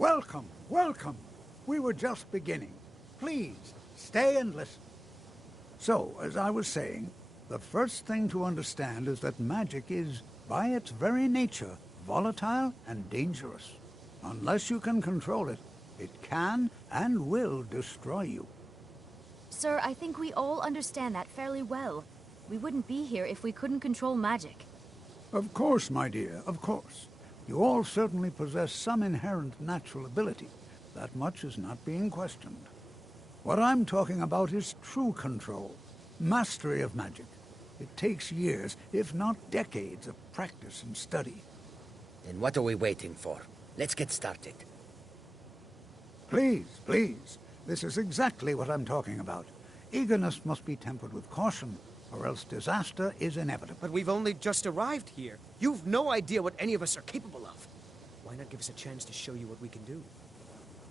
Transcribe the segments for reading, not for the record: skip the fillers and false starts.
Welcome, welcome. We were just beginning. Please, stay and listen. So, as I was saying, the first thing to understand is that magic is, by its very nature, volatile and dangerous. Unless you can control it, it can and will destroy you. Sir, I think we all understand that fairly well. We wouldn't be here if we couldn't control magic. Of course, my dear, of course. You all certainly possess some inherent natural ability. That much is not being questioned. What I'm talking about is true control, mastery of magic. It takes years, if not decades, of practice and study. Then what are we waiting for? Let's get started. Please, please. This is exactly what I'm talking about. Eagerness must be tempered with caution, or else disaster is inevitable. But we've only just arrived here. You've no idea what any of us are capable of. Why not give us a chance to show you what we can do?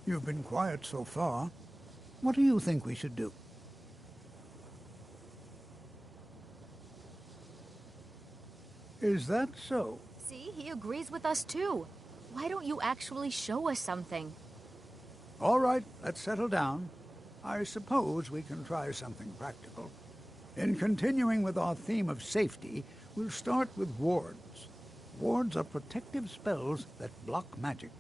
You've been quiet so far. What do you think we should do? Is that so? See, he agrees with us too. Why don't you actually show us something? All right, let's settle down. I suppose we can try something practical. In continuing with our theme of safety, we'll start with wards. Wards are protective spells that block magic.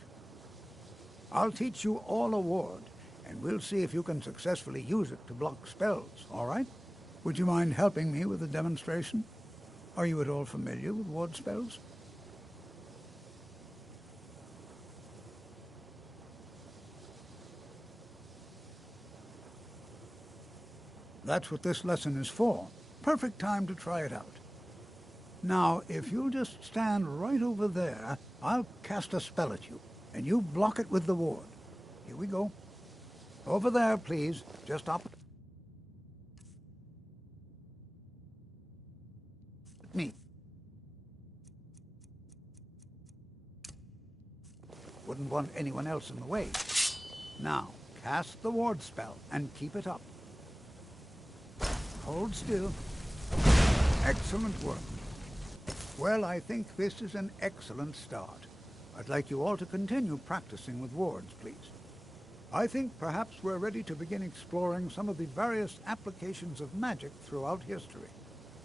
I'll teach you all a ward, and we'll see if you can successfully use it to block spells, all right? Would you mind helping me with the demonstration? Are you at all familiar with ward spells? That's what this lesson is for. Perfect time to try it out. Now, if you'll just stand right over there, I'll cast a spell at you, and you block it with the ward. Here we go. Over there, please. Just up. Me. Wouldn't want anyone else in the way. Now, cast the ward spell and keep it up. Hold still. Excellent work. Well, I think this is an excellent start. I'd like you all to continue practicing with wards, please. I think perhaps we're ready to begin exploring some of the various applications of magic throughout history.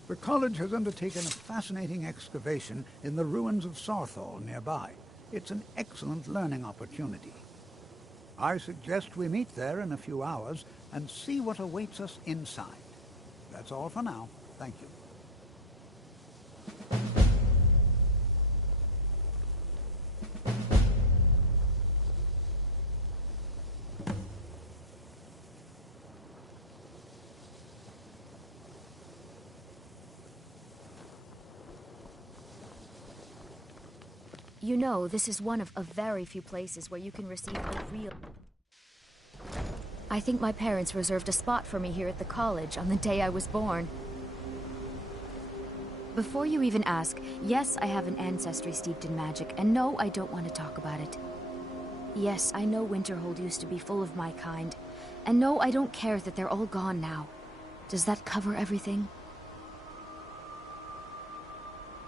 The college has undertaken a fascinating excavation in the ruins of Sarthal nearby. It's an excellent learning opportunity. I suggest we meet there in a few hours and see what awaits us inside. That's all for now. Thank you. You know, this is one of a very few places where you can receive a real... I think my parents reserved a spot for me here at the college on the day I was born. Before you even ask, yes, I have an ancestry steeped in magic, and no, I don't want to talk about it. Yes, I know Winterhold used to be full of my kind, and no, I don't care that they're all gone now. Does that cover everything?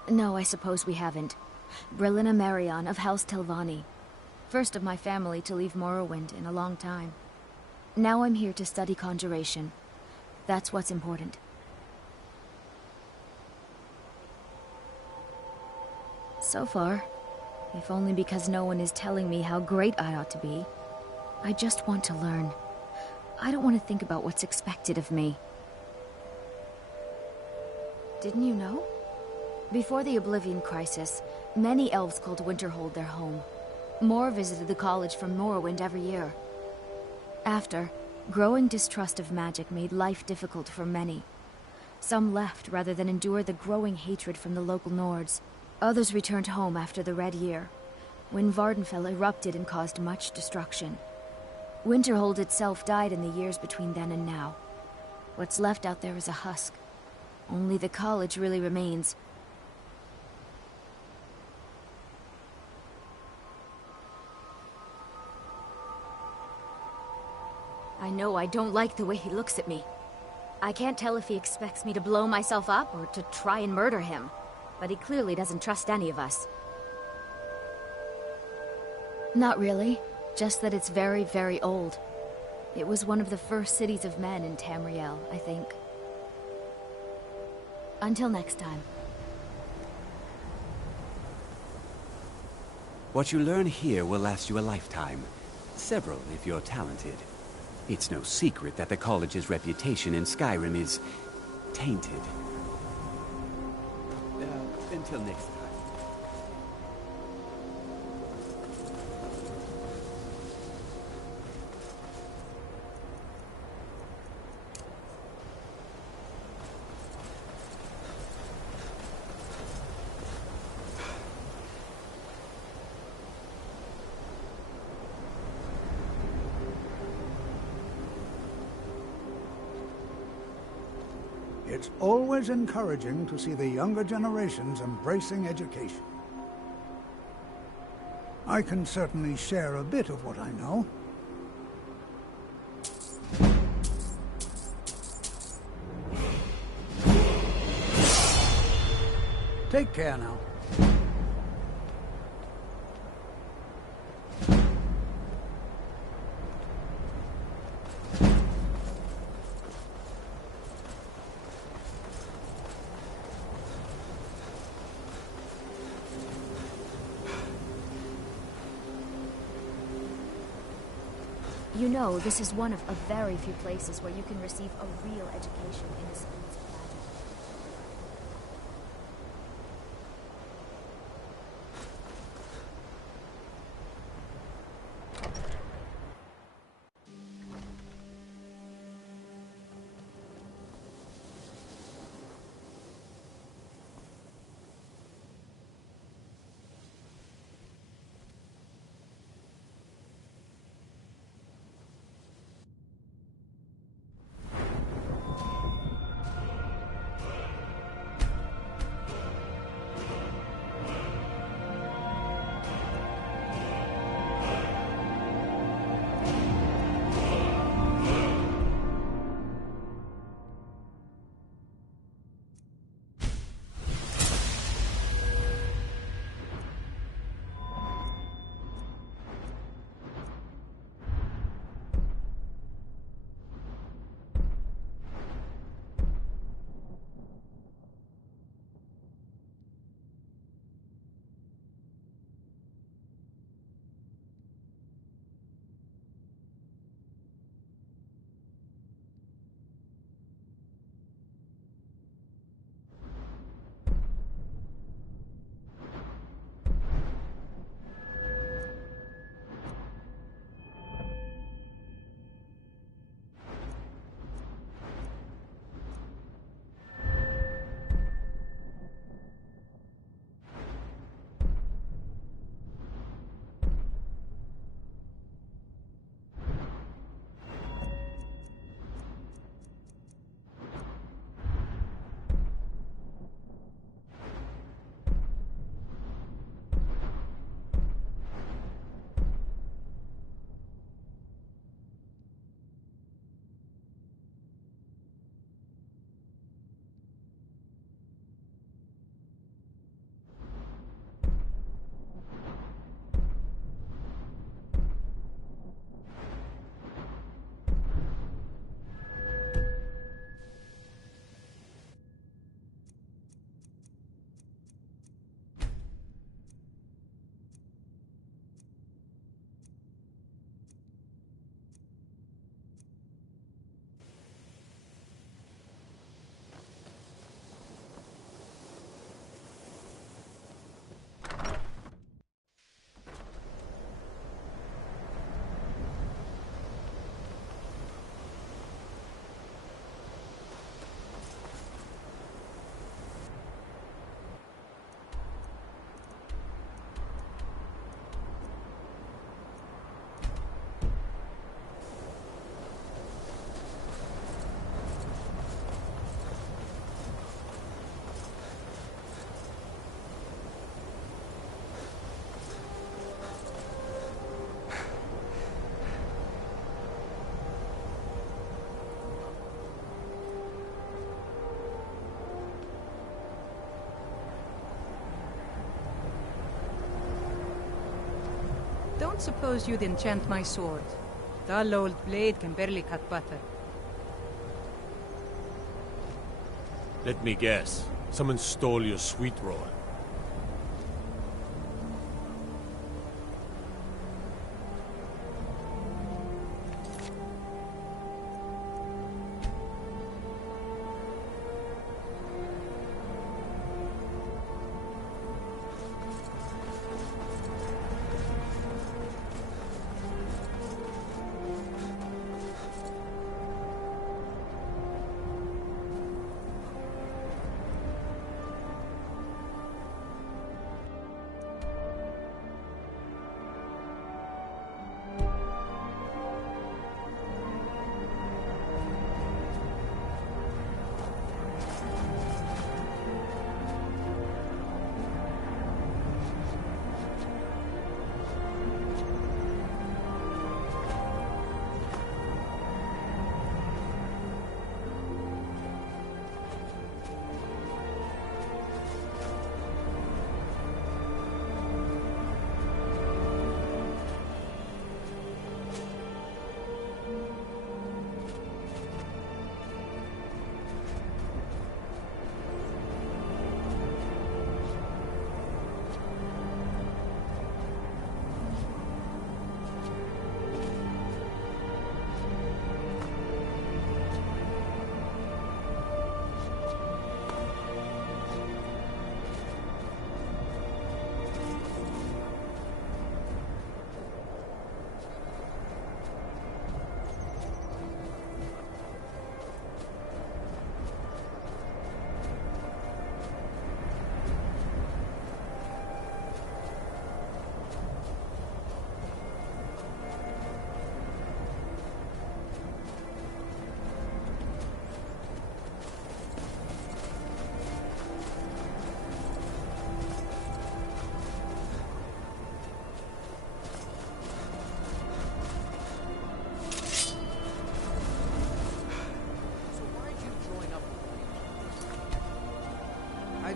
No, I suppose we haven't. Brillina Marion of House Telvanni. First of my family to leave Morrowind in a long time. Now I'm here to study conjuration. That's what's important. So far, if only because no one is telling me how great I ought to be. I just want to learn. I don't want to think about what's expected of me. Didn't you know? Before the Oblivion Crisis, many elves called Winterhold their home. More visited the college from Morrowind every year. After, growing distrust of magic made life difficult for many. Some left rather than endure the growing hatred from the local Nords. Others returned home after the Red Year, when Vardenfell erupted and caused much destruction. Winterhold itself died in the years between then and now. What's left out there is a husk. Only the college really remains. I know I don't like the way he looks at me. I can't tell if he expects me to blow myself up or to try and murder him, but he clearly doesn't trust any of us. Not really. Just that it's very, very old. It was one of the first cities of men in Tamriel, I think. Until next time. What you learn here will last you a lifetime. Several, if you're talented. It's no secret that the college's reputation in Skyrim is tainted. Until next time. It's always encouraging to see the younger generations embracing education. I can certainly share a bit of what I know. Take care now. You know, this is one of a very few places where you can receive a real education in the schools of magic. don't suppose you'd enchant my sword. Dull old blade can barely cut butter. Let me guess. Someone stole your sweet roll.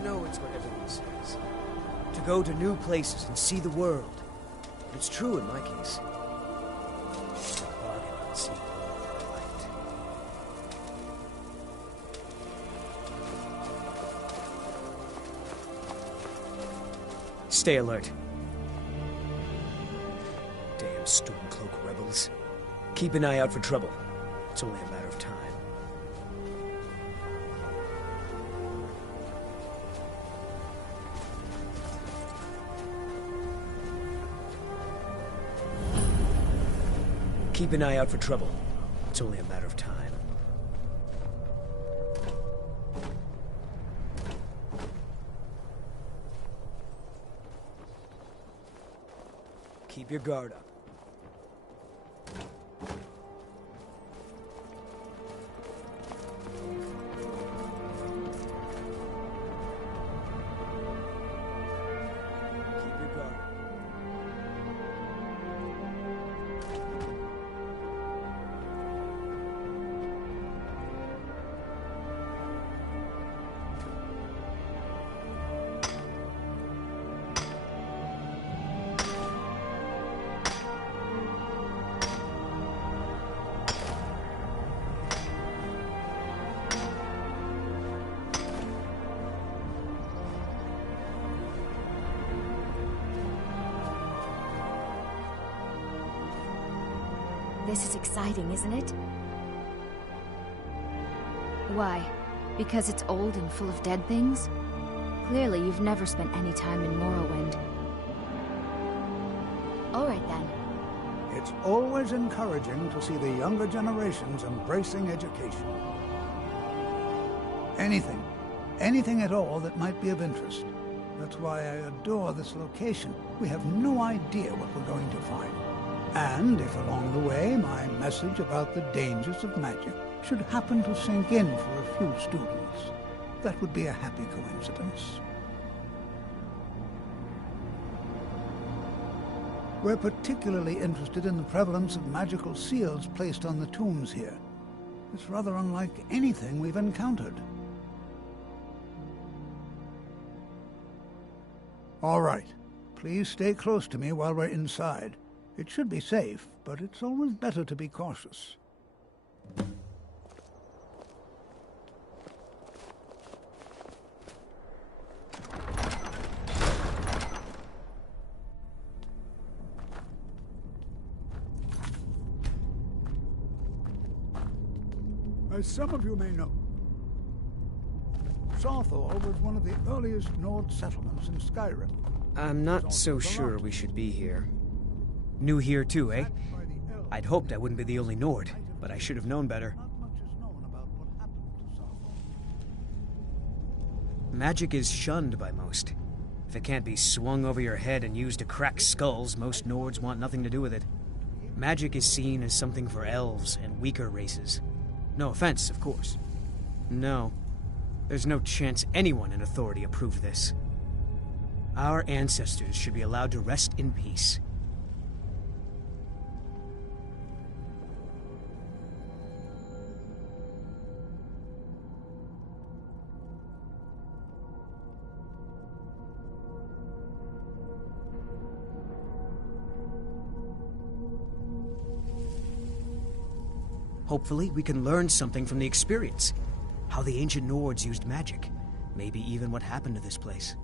know it's what everyone says. To go to new places and see the world. But it's true in my case. Bargain on seeing the world I liked. Stay alert. Damn Stormcloak rebels. Keep an eye out for trouble. It's only a matter of time. Keep an eye out for trouble. It's only a matter of time. Keep your guard up. Keep your guard up. This is exciting, isn't it? Why? Because it's old and full of dead things? Clearly, you've never spent any time in Morrowind. Alright then. It's always encouraging to see the younger generations embracing education. Anything at all that might be of interest. That's why I adore this location. We have no idea what we're going to find. And if along the way my message about the dangers of magic should happen to sink in for a few students, that would be a happy coincidence. We're particularly interested in the prevalence of magical seals placed on the tombs here. It's rather unlike anything we've encountered. All right. Please stay close to me while we're inside. It should be safe, but it's always better to be cautious. As some of you may know, Sawthor was one of the earliest Nord settlements in Skyrim. I'm not so sure we should be here. New here too, eh? I'd hoped I wouldn't be the only Nord, but I should have known better. Not much is known about what happened to Sawthor. Magic is shunned by most. If it can't be swung over your head and used to crack skulls, most Nords want nothing to do with it. Magic is seen as something for elves and weaker races. No offense, of course. No. There's no chance anyone in authority approved this. Our ancestors should be allowed to rest in peace. Hopefully, we can learn something from the experience. How the ancient Nords used magic. Maybe even what happened to this place.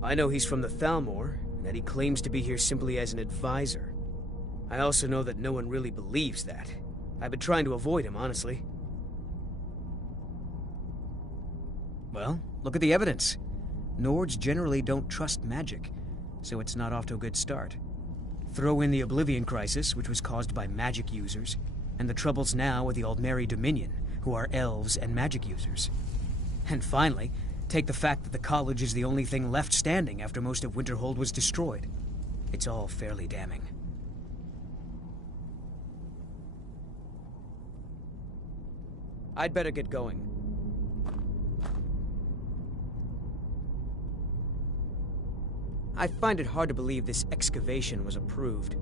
I know he's from the Thalmor, and that he claims to be here simply as an advisor. I also know that no one really believes that. I've been trying to avoid him, honestly. Well, look at the evidence. Nords generally don't trust magic, so it's not off to a good start. Throw in the Oblivion Crisis, which was caused by magic users, and the troubles now with the Aldmeri Dominion, who are elves and magic users. And finally, take the fact that the college is the only thing left standing after most of Winterhold was destroyed. It's all fairly damning. I'd better get going. I find it hard to believe this excavation was approved.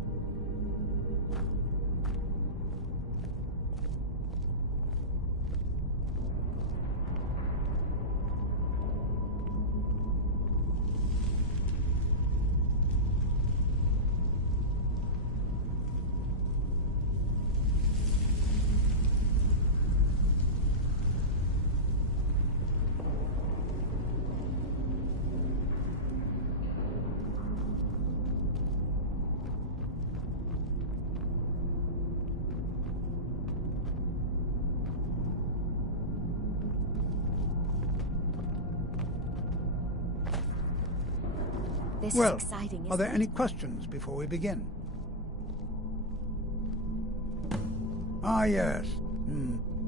This Well, is exciting, are there isn't any it? questions before we begin? Ah, yes.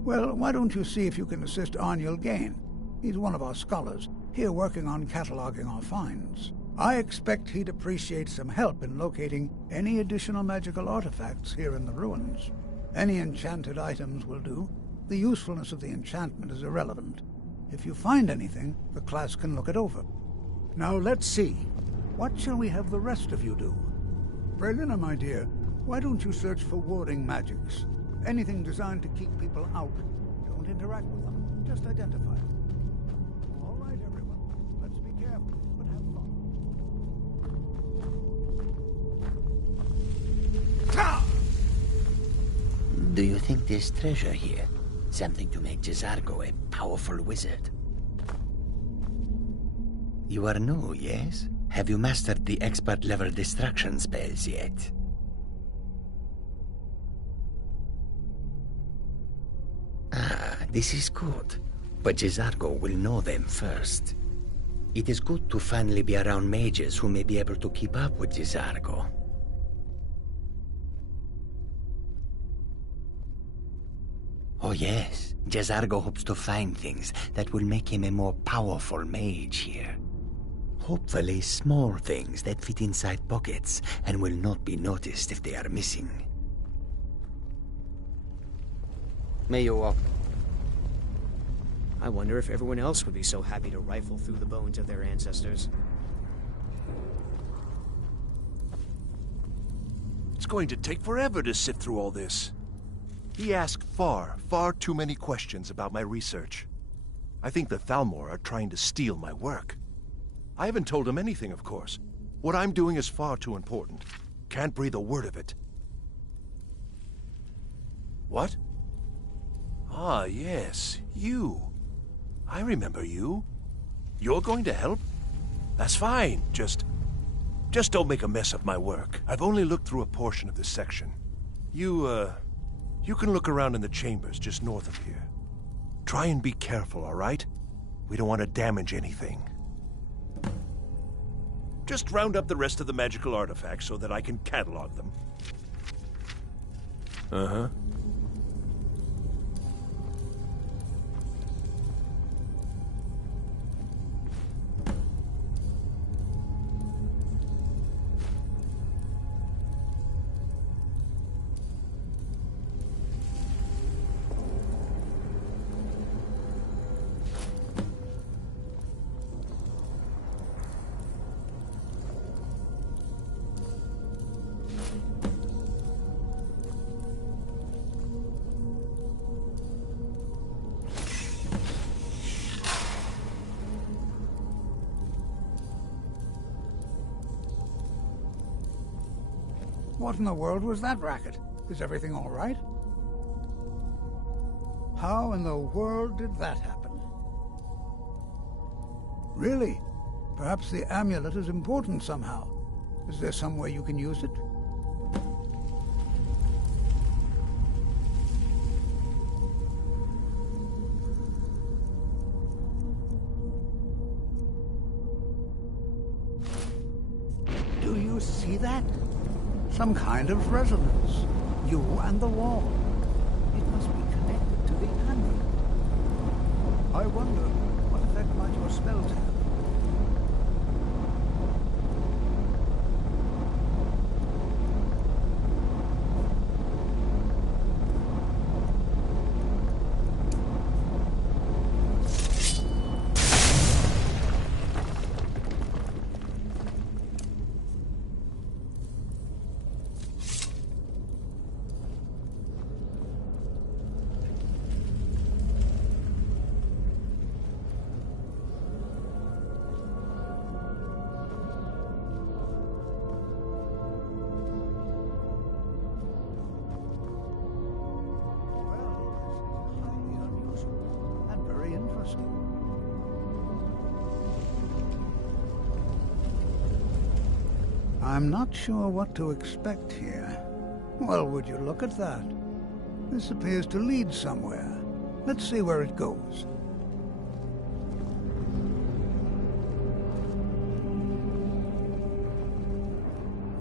Well, why don't you see if you can assist Arniel Gain? He's one of our scholars, here working on cataloging our finds. I expect he'd appreciate some help in locating any additional magical artifacts here in the ruins. Any enchanted items will do. The usefulness of the enchantment is irrelevant. If you find anything, the class can look it over. Now let's see. What shall we have the rest of you do? Brelina, my dear, why don't you search for warding magics? Anything designed to keep people out. Don't interact with them. Just identify them. All right, everyone. Let's be careful, but have fun. Do you think there's treasure here? Something to make Jezargo a powerful wizard? You are new, yes? Have you mastered the expert-level destruction spells yet? Ah, this is good. But Jezargo will know them first. It is good to finally be around mages who may be able to keep up with Jezargo. Oh yes, Jezargo hopes to find things that will make him a more powerful mage here. Hopefully small things that fit inside pockets and will not be noticed if they are missing. May you walk. I wonder if everyone else would be so happy to rifle through the bones of their ancestors. It's going to take forever to sift through all this. He asked far too many questions about my research. I think the Thalmor are trying to steal my work. I haven't told him anything, of course. What I'm doing is far too important. Can't breathe a word of it. What? Ah, yes, you. I remember you. You're going to help? That's fine, just don't make a mess of my work. I've only looked through a portion of this section. You can look around in the chambers just north of here. Try and be careful, all right? We don't want to damage anything. Just round up the rest of the magical artifacts so that I can catalog them. Uh-huh. What in the world was that racket? Is everything all right? How in the world did that happen? Really? Perhaps the amulet is important somehow. Is there some way you can use it? Do you see that? Some kind of resonance. You and the wall. It must be connected to the amulet. I wonder what effect might your spells have. I'm not sure what to expect here. Well, would you look at that? This appears to lead somewhere. Let's see where it goes.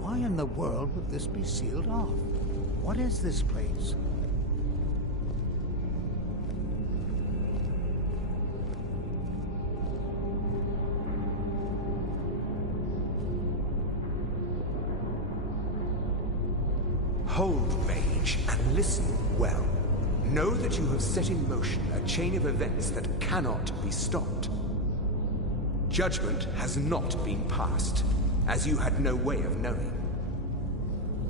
Why in the world would this be sealed off? What is this place? Hold, mage, and listen well. Know that you have set in motion a chain of events that cannot be stopped. Judgment has not been passed, as you had no way of knowing.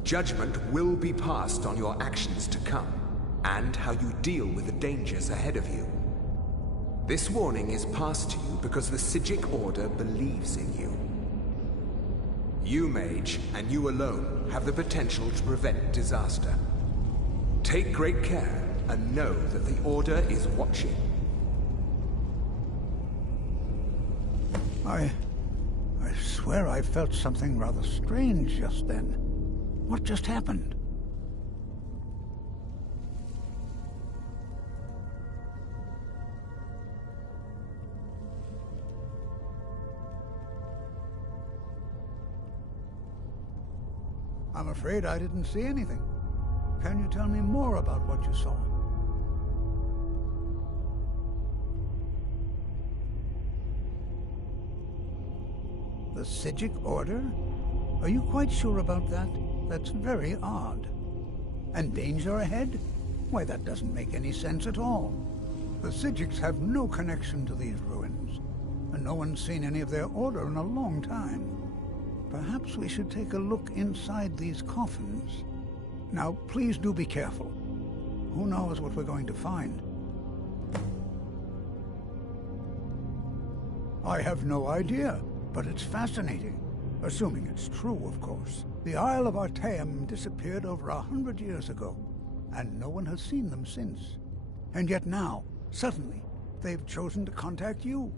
Judgment will be passed on your actions to come, and how you deal with the dangers ahead of you. This warning is passed to you because the Psijic Order believes in you. You, mage, and you alone, have the potential to prevent disaster. Take great care, and know that the Order is watching. I swear I felt something rather strange just then. What just happened? I'm afraid I didn't see anything. Can you tell me more about what you saw? The Psijic Order? Are you quite sure about that? That's very odd. And danger ahead? Why, that doesn't make any sense at all. The Psijics have no connection to these ruins, and no one's seen any of their order in a long time. Perhaps we should take a look inside these coffins. Now, please do be careful. Who knows what we're going to find? I have no idea, but it's fascinating. Assuming it's true, of course. The Isle of Artaeum disappeared over 100 years ago, and no one has seen them since. And yet now, suddenly, they've chosen to contact you.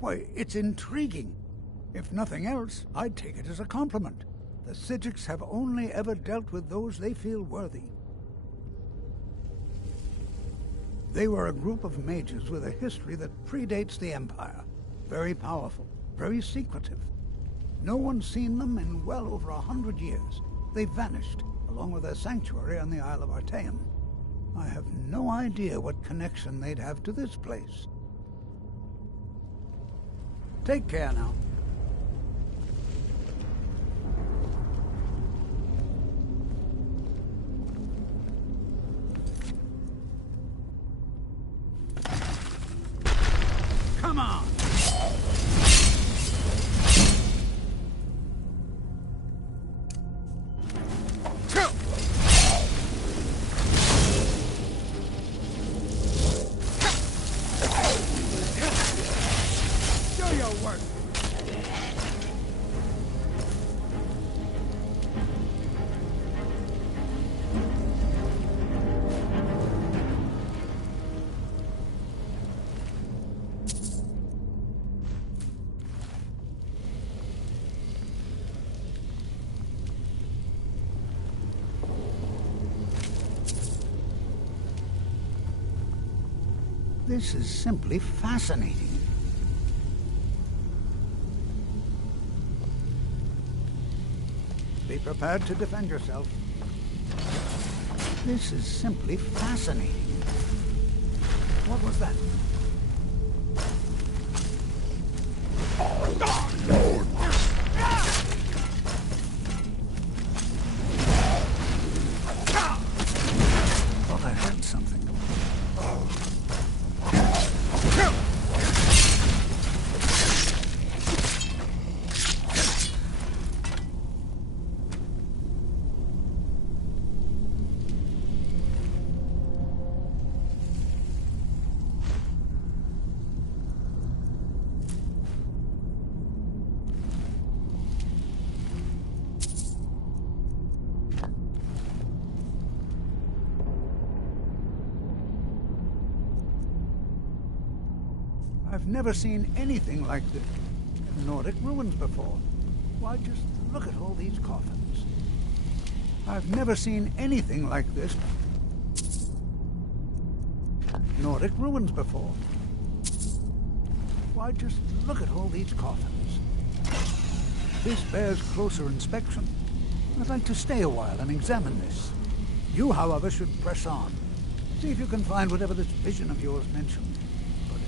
Why, it's intriguing. If nothing else, I'd take it as a compliment. The Psijics have only ever dealt with those they feel worthy. They were a group of mages with a history that predates the Empire. Very powerful, very secretive. No one's seen them in well over 100 years. They vanished, along with their sanctuary on the Isle of Artaeum. I have no idea what connection they'd have to this place. Take care now. Come on! Do your work! This is simply fascinating. Be prepared to defend yourself. This is simply fascinating. What was that? Thought I heard something. I've never seen anything like this in Nordic ruins before. Why, just look at all these coffins. I've never seen anything like this in Nordic ruins before. Why, just look at all these coffins. This bears closer inspection. I'd like to stay a while and examine this. You, however, should press on. See if you can find whatever this vision of yours mentioned.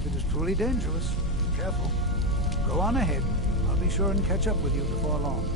If it is truly dangerous, be careful. Go on ahead. I'll be sure and catch up with you before long.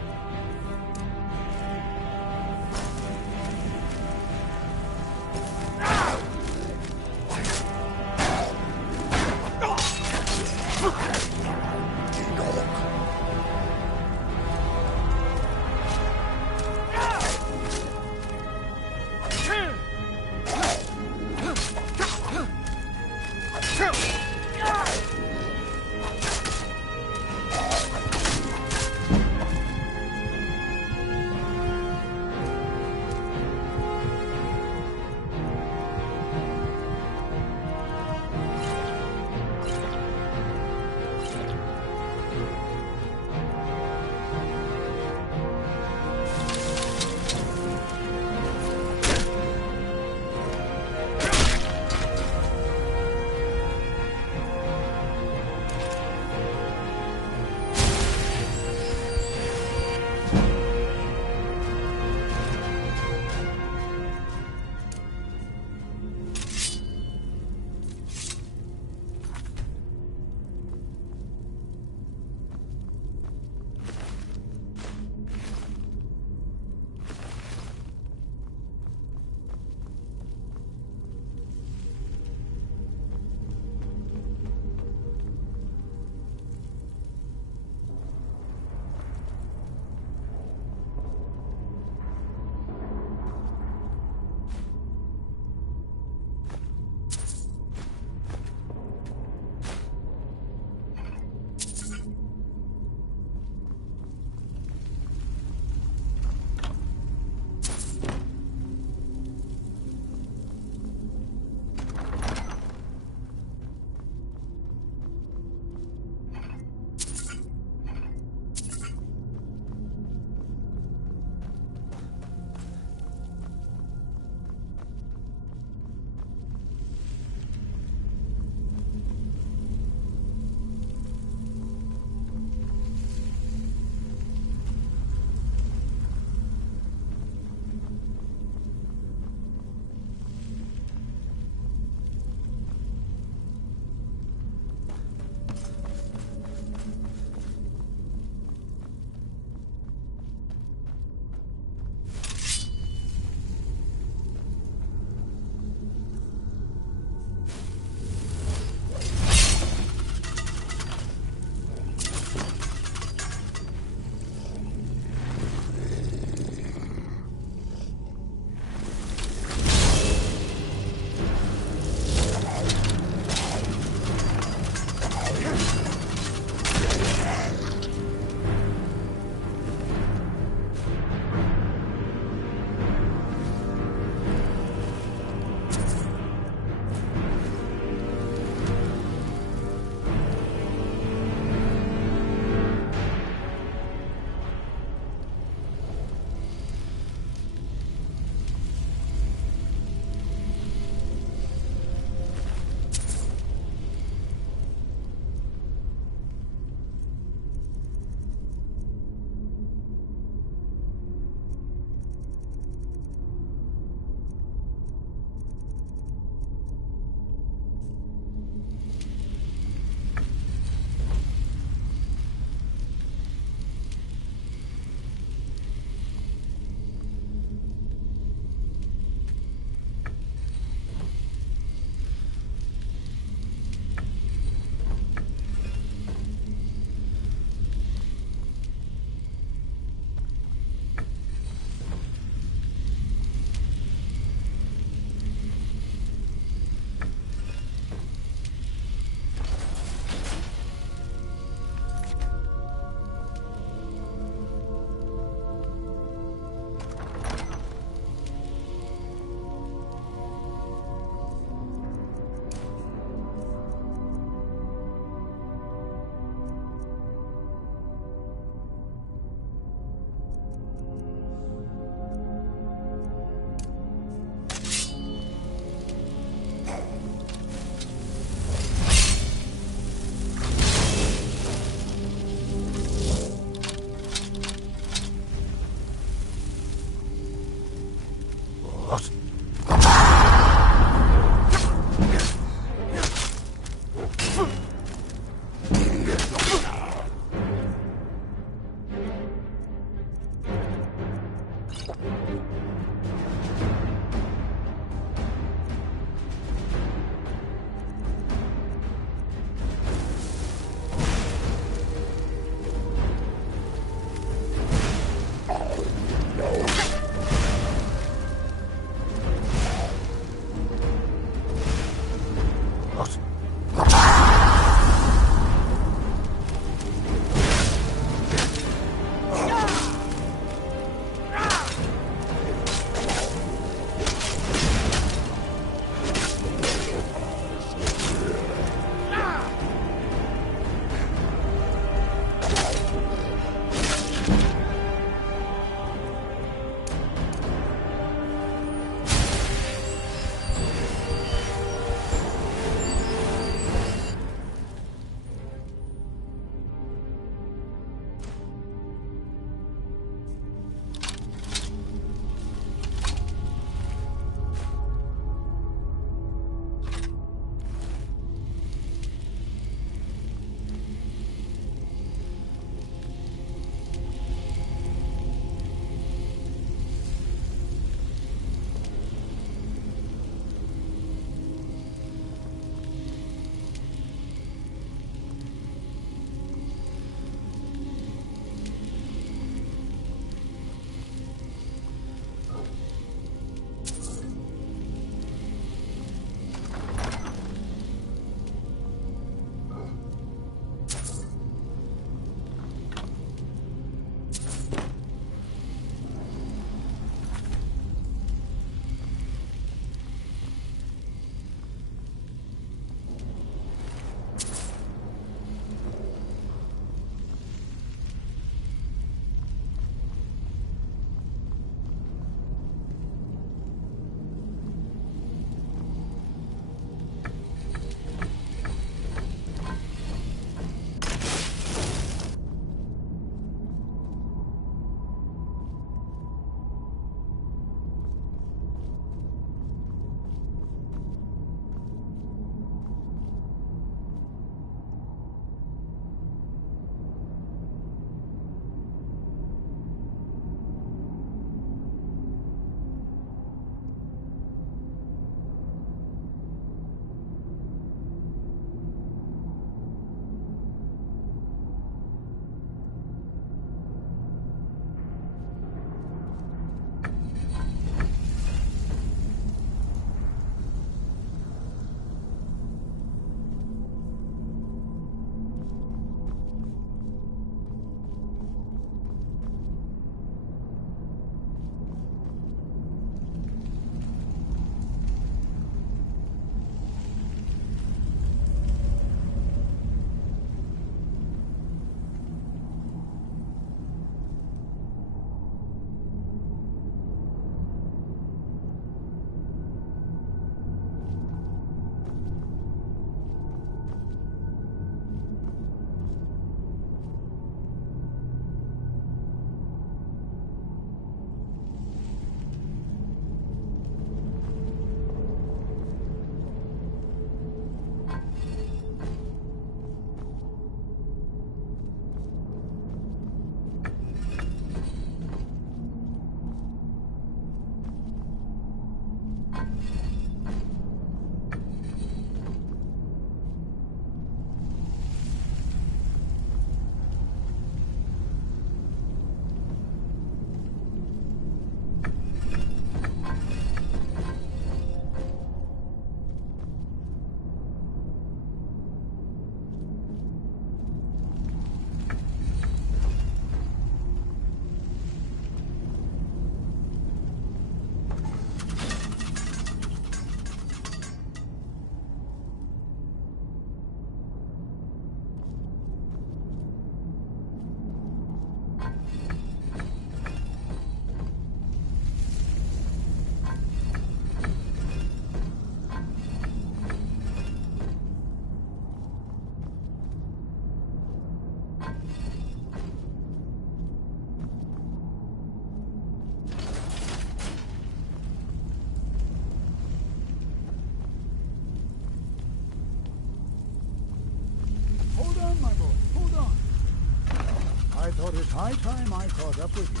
thought it high time I caught up with you.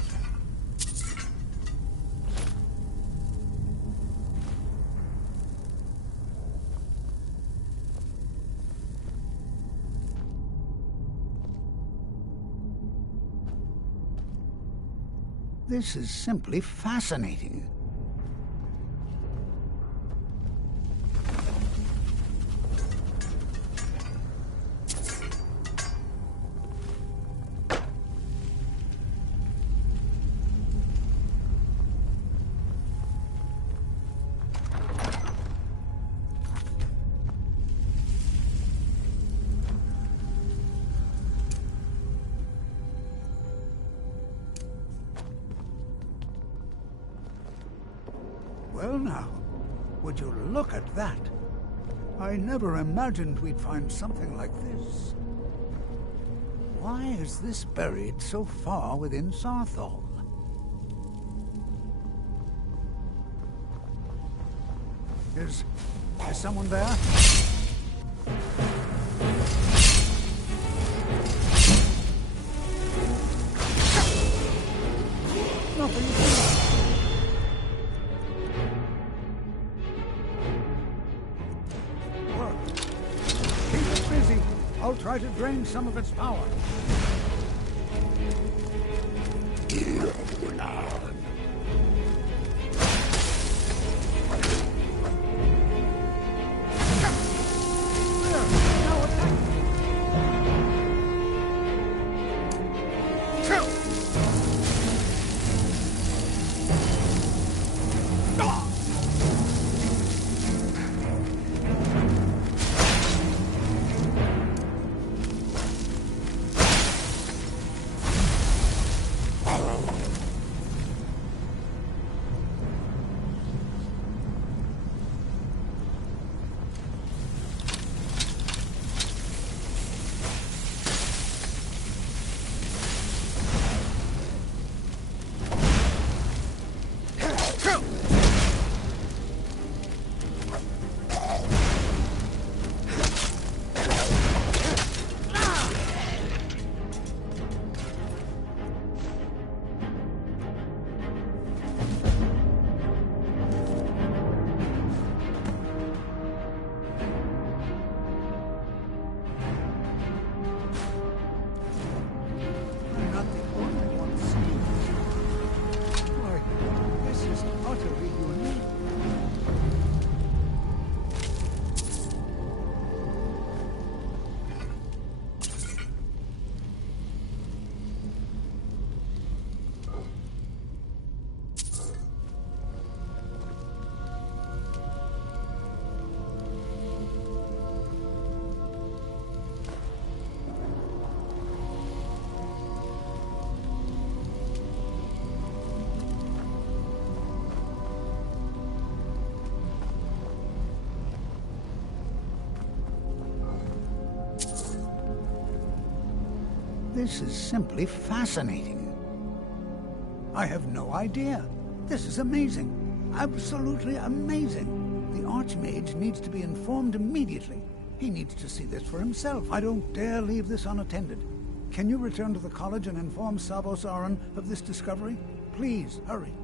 This is simply fascinating. Well now, would you look at that? I never imagined we'd find something like this. Why is this buried so far within Sarthal? Is someone there? Nothing here. I'll try to drain some of its power. This is simply fascinating. I have no idea. This is amazing. Absolutely amazing. The Archmage needs to be informed immediately. He needs to see this for himself. I don't dare leave this unattended. Can you return to the college and inform Savos Aran of this discovery? Please, hurry.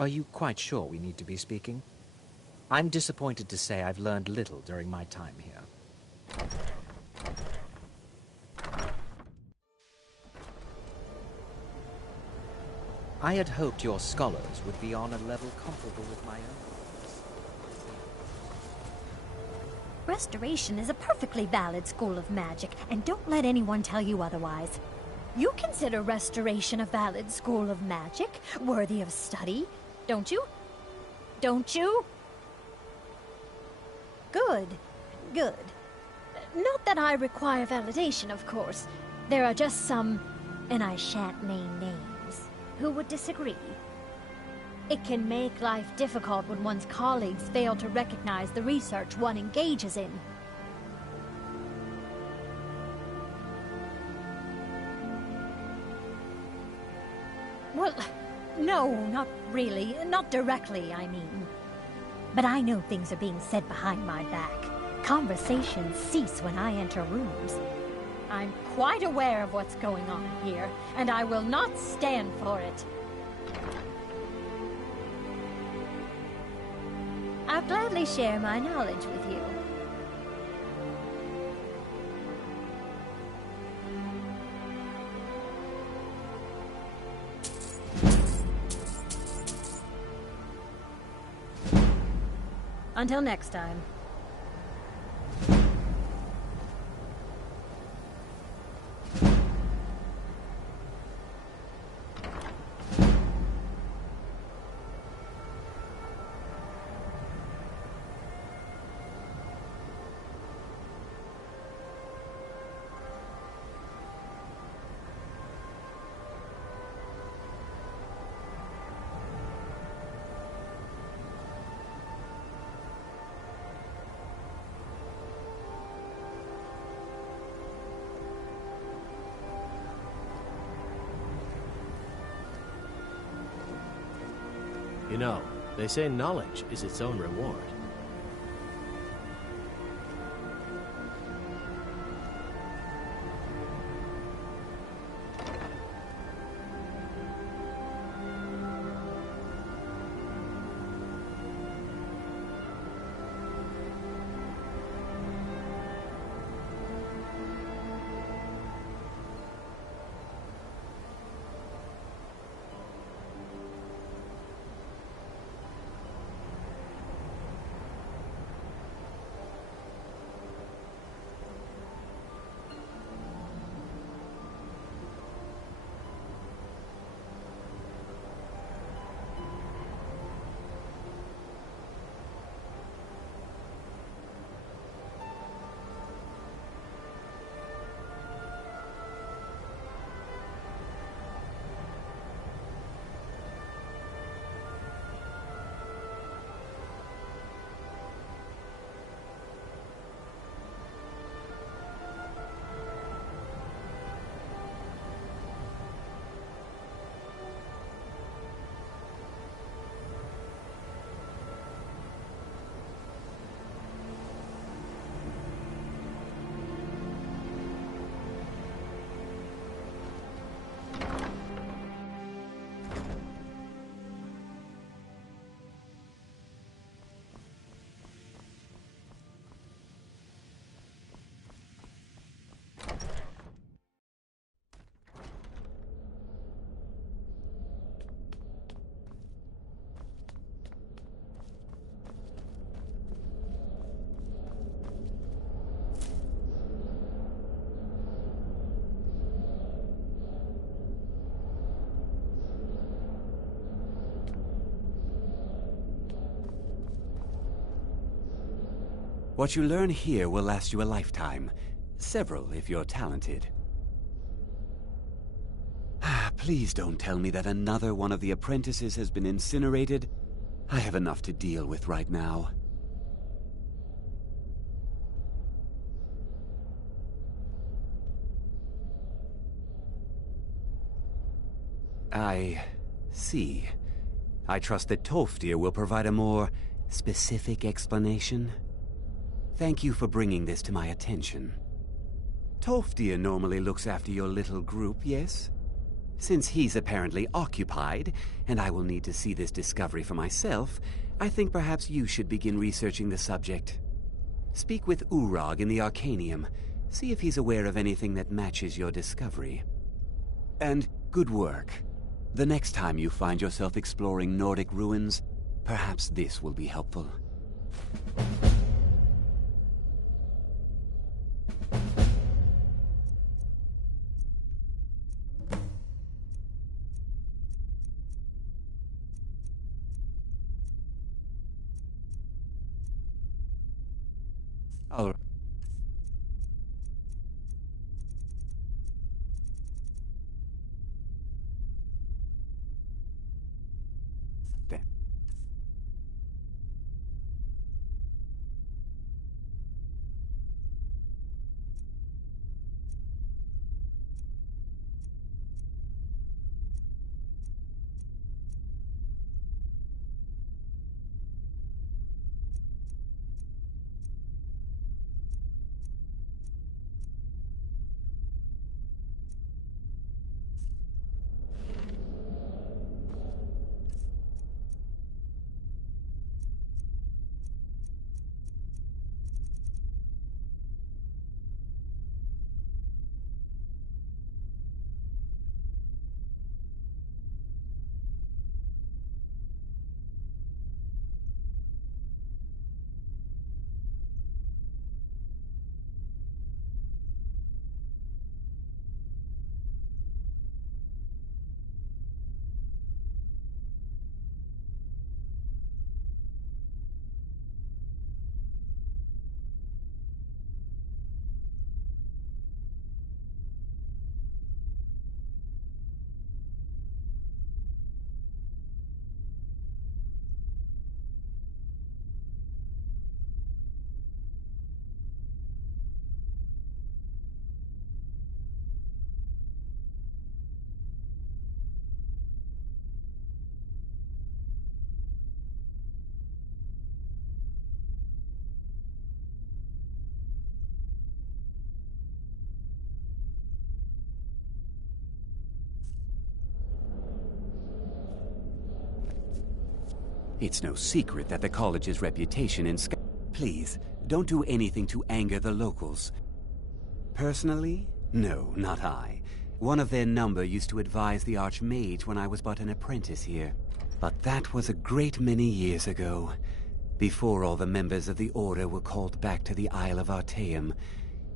Are you quite sure we need to be speaking? I'm disappointed to say I've learned little during my time here. I had hoped your scholars would be on a level comparable with my own. Restoration is a perfectly valid school of magic, and don't let anyone tell you otherwise. You consider Restoration a valid school of magic, worthy of study, don't you? Don't you? Good. Good. Not that I require validation, of course. There are just some, and I shan't name names, who would disagree. It can make life difficult when one's colleagues fail to recognize the research one engages in. Well, no, not really. Not directly, I mean. But I know things are being said behind my back. Conversations cease when I enter rooms. I'm quite aware of what's going on here, and I will not stand for it. I'll gladly share my knowledge with you. Until next time. You know, they say knowledge is its own reward. What you learn here will last you a lifetime. Several, if you're talented. Please don't tell me that another one of the apprentices has been incinerated. I have enough to deal with right now. I see. I trust that Toftir will provide a more specific explanation. Thank you for bringing this to my attention. Toftir normally looks after your little group, yes? Since he's apparently occupied, and I will need to see this discovery for myself, I think perhaps you should begin researching the subject. Speak with Urag in the Arcanium. See if he's aware of anything that matches your discovery. And good work. The next time you find yourself exploring Nordic ruins, perhaps this will be helpful. All right. Then. It's no secret that the college's reputation in Sky... Please, don't do anything to anger the locals. Personally? No, not I. One of their number used to advise the Archmage when I was but an apprentice here. But that was a great many years ago, before all the members of the Order were called back to the Isle of Artaeum,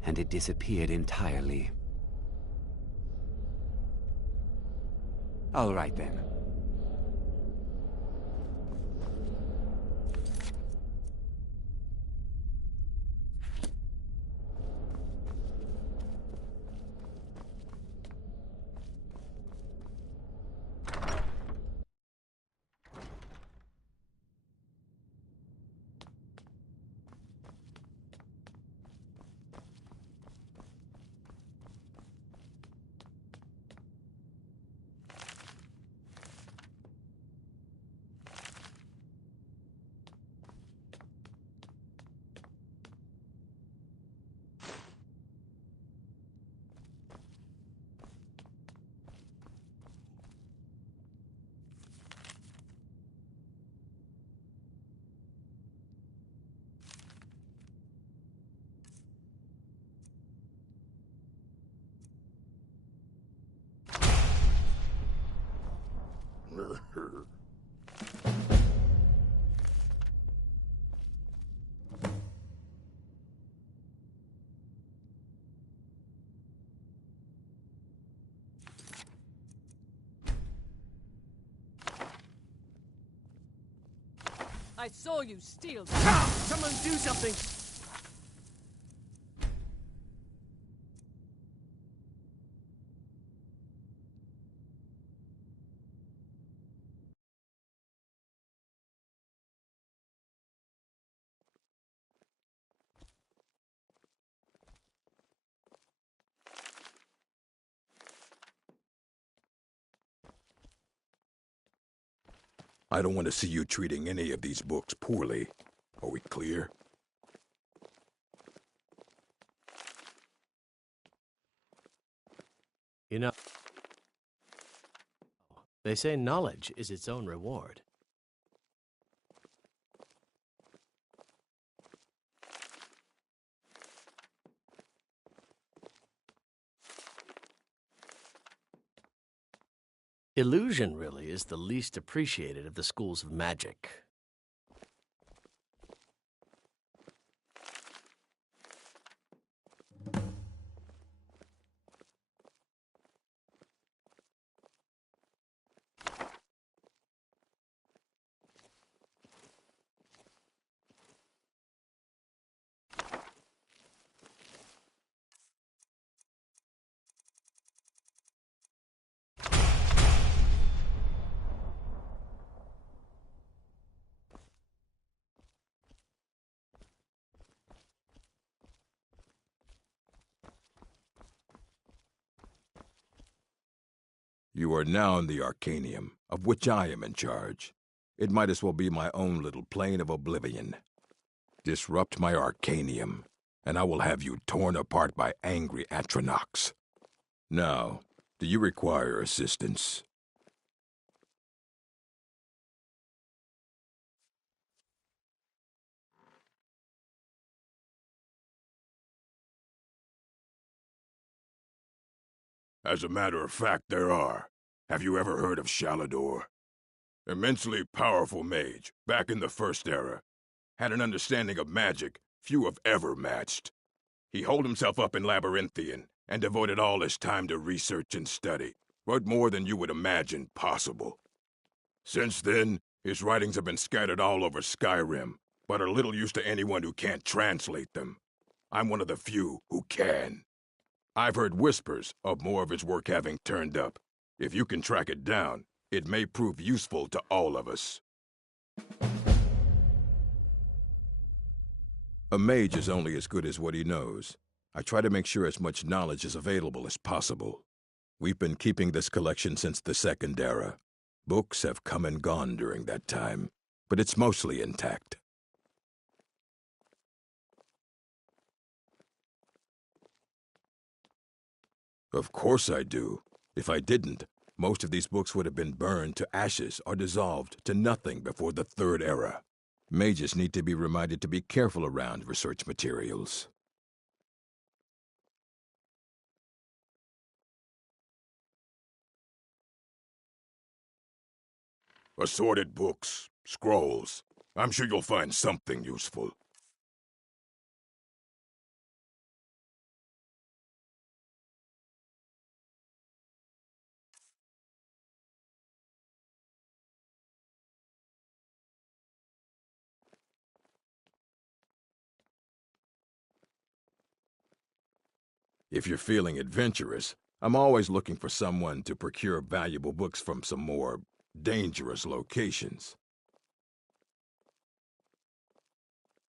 and it disappeared entirely. All right then. I saw you steal. Someone do something! I don't want to see you treating any of these books poorly. Are we clear? You know... They say knowledge is its own reward. Illusion, really, is the least appreciated of the schools of magic. You are now in the Arcanium, of which I am in charge. It might as well be my own little plane of oblivion. Disrupt my Arcanium, and I will have you torn apart by angry Atronachs. Now, do you require assistance? As a matter of fact, there are. Have you ever heard of Shalador? Immensely powerful mage, back in the First Era. Had an understanding of magic few have ever matched. He holed himself up in Labyrinthian, and devoted all his time to research and study. Wrote more than you would imagine possible. Since then, his writings have been scattered all over Skyrim, but are little use to anyone who can't translate them. I'm one of the few who can. I've heard whispers of more of his work having turned up. If you can track it down, it may prove useful to all of us. A mage is only as good as what he knows. I try to make sure as much knowledge is available as possible. We've been keeping this collection since the Second Era. Books have come and gone during that time, but it's mostly intact. Of course I do. If I didn't, most of these books would have been burned to ashes or dissolved to nothing before the Third Era. Mages need to be reminded to be careful around research materials. Assorted books, scrolls. I'm sure you'll find something useful. If you're feeling adventurous, I'm always looking for someone to procure valuable books from some more dangerous locations.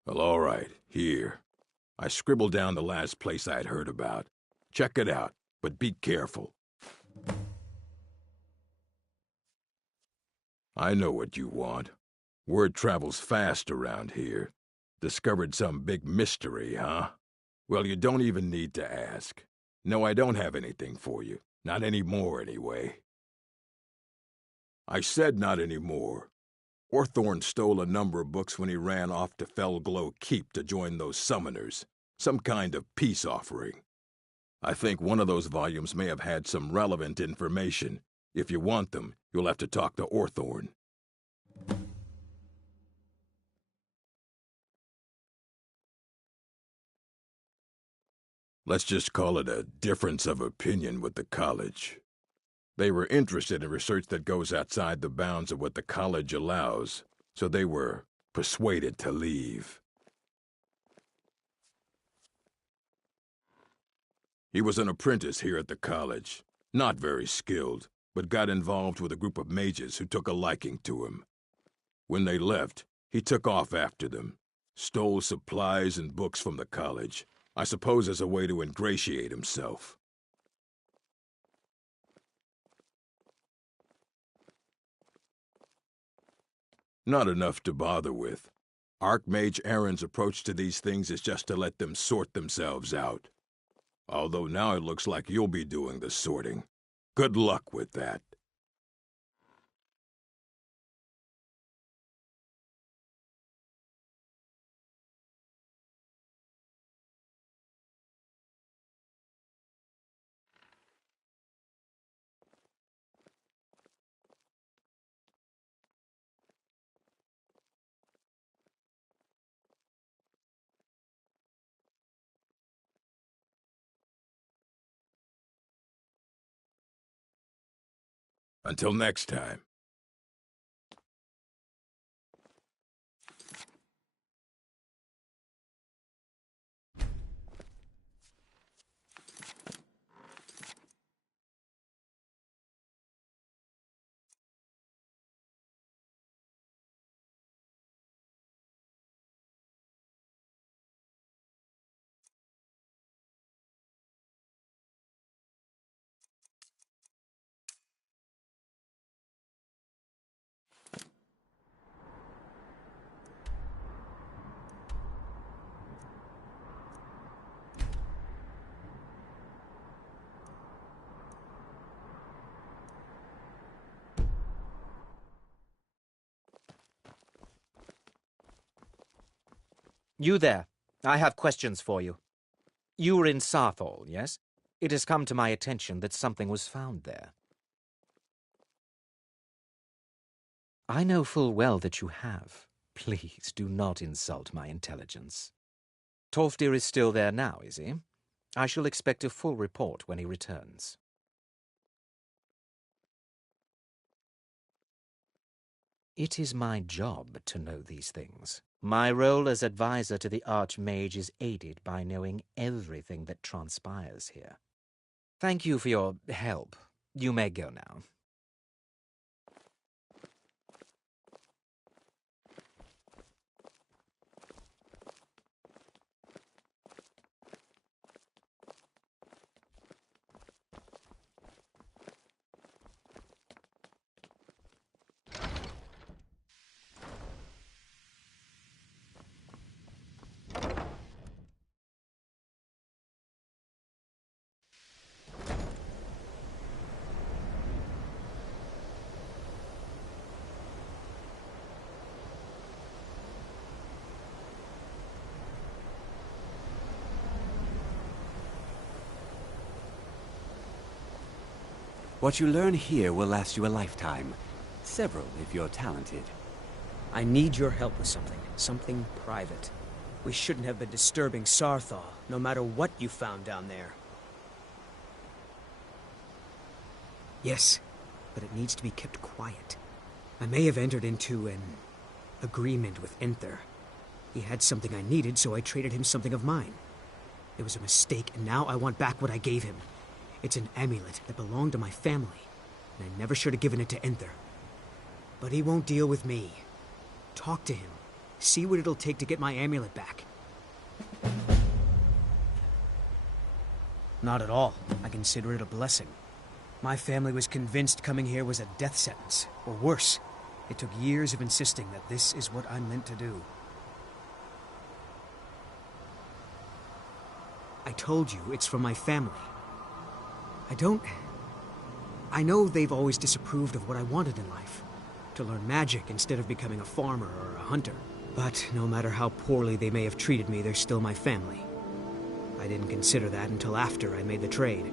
Well, all right, here. I scribbled down the last place I'd heard about. Check it out, but be careful. I know what you want. Word travels fast around here. Discovered some big mystery, huh? Well, you don't even need to ask. No, I don't have anything for you. Not anymore, anyway. I said not anymore. Orthorn stole a number of books when he ran off to Felglow Keep to join those summoners. Some kind of peace offering. I think one of those volumes may have had some relevant information. If you want them, you'll have to talk to Orthorn. Let's just call it a difference of opinion with the college. They were interested in research that goes outside the bounds of what the college allows, so they were persuaded to leave. He was an apprentice here at the college, not very skilled, but got involved with a group of mages who took a liking to him. When they left, he took off after them, stole supplies and books from the college, I suppose as a way to ingratiate himself. Not enough to bother with. Archmage Aaron's approach to these things is just to let them sort themselves out. Although now it looks like you'll be doing the sorting. Good luck with that. Until next time. You there. I have questions for you. You were in Sarthal, yes? It has come to my attention that something was found there. I know full well that you have. Please do not insult my intelligence. Tolfdir is still there now, is he? I shall expect a full report when he returns. It is my job to know these things. My role as advisor to the Archmage is aided by knowing everything that transpires here. Thank you for your help. You may go now. What you learn here will last you a lifetime. Several, if you're talented. I need your help with something. Something private. We shouldn't have been disturbing Sarthal, no matter what you found down there. Yes, but it needs to be kept quiet. I may have entered into an agreement with Enther. He had something I needed, so I traded him something of mine. It was a mistake, and now I want back what I gave him. It's an amulet that belonged to my family, and I never should have given it to Enther. But he won't deal with me. Talk to him. See what it'll take to get my amulet back. Not at all. I consider it a blessing. My family was convinced coming here was a death sentence, or worse. It took years of insisting that this is what I'm meant to do. I told you, it's from my family. I know they've always disapproved of what I wanted in life. To learn magic instead of becoming a farmer or a hunter. But no matter how poorly they may have treated me, they're still my family. I didn't consider that until after I made the trade.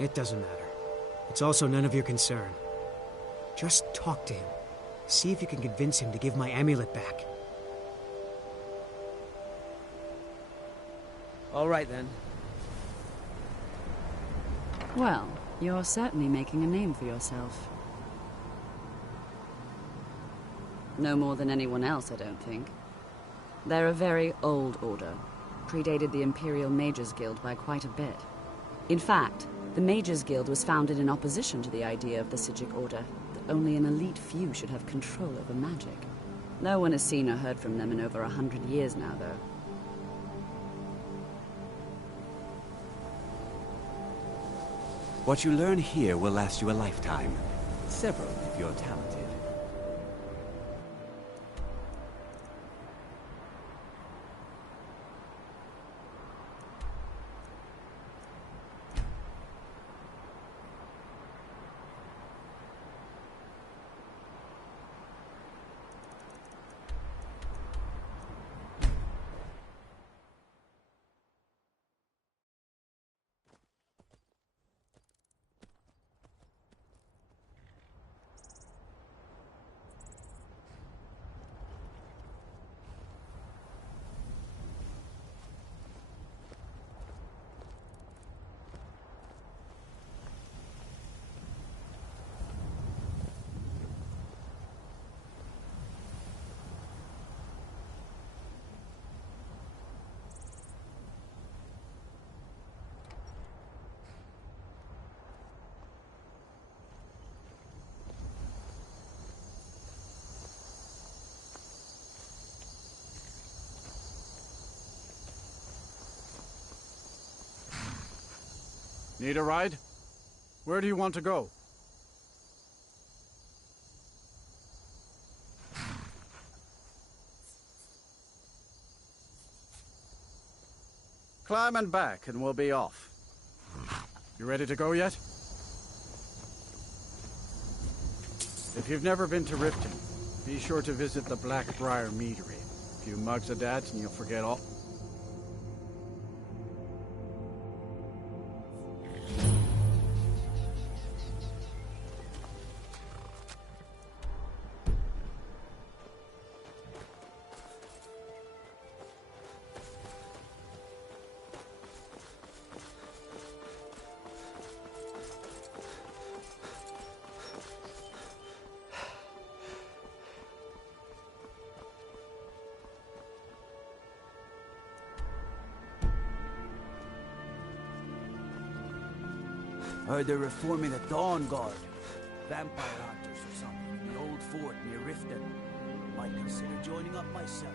It doesn't matter. It's also none of your concern. Just talk to him. See if you can convince him to give my amulet back. All right, then. Well, you're certainly making a name for yourself. No more than anyone else, I don't think. They're a very old order. Predated the Imperial Mages Guild by quite a bit. In fact, the Mages Guild was founded in opposition to the idea of the Psijic Order, that only an elite few should have control over magic. No one has seen or heard from them in over 100 years now, though. What you learn here will last you a lifetime. Several, if you're talented. Need a ride? Where do you want to go? Climb and back, and we'll be off. You ready to go yet? If you've never been to Riften, be sure to visit the Blackbriar Meadery. A few mugs of that, and you'll forget all... Heard they're reforming the Dawn Guard. Vampire hunters or something in the old fort near Riften. Might consider joining up myself.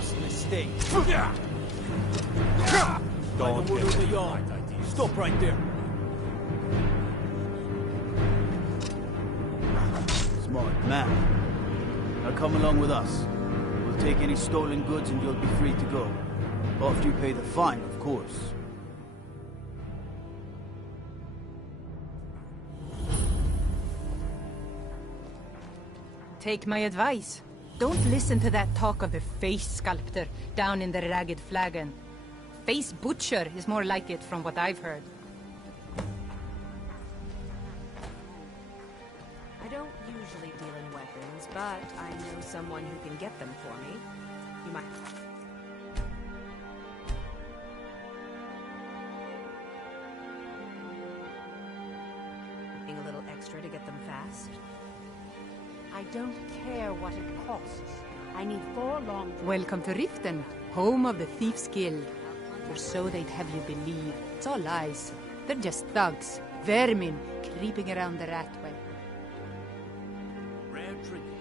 lost mistake. Don't Word get of the any yard. right ideas. Stop right there. Smart man. Now come along with us. We'll take any stolen goods and you'll be free to go. After you pay the fine, of course. Take my advice. Don't listen to that talk of the face sculptor down in the Ragged Flagon. Face butcher is more like it from what I've heard. I don't usually deal in weapons, but I know someone who can get them for me. You might... Paying a little extra to get them fast. I don't care what it costs. I need 4 long... Welcome to Riften, home of the Thieves' Guild. Or so they'd have you believe. It's all lies. They're just thugs, vermin, creeping around the Ratway. Rare trinket.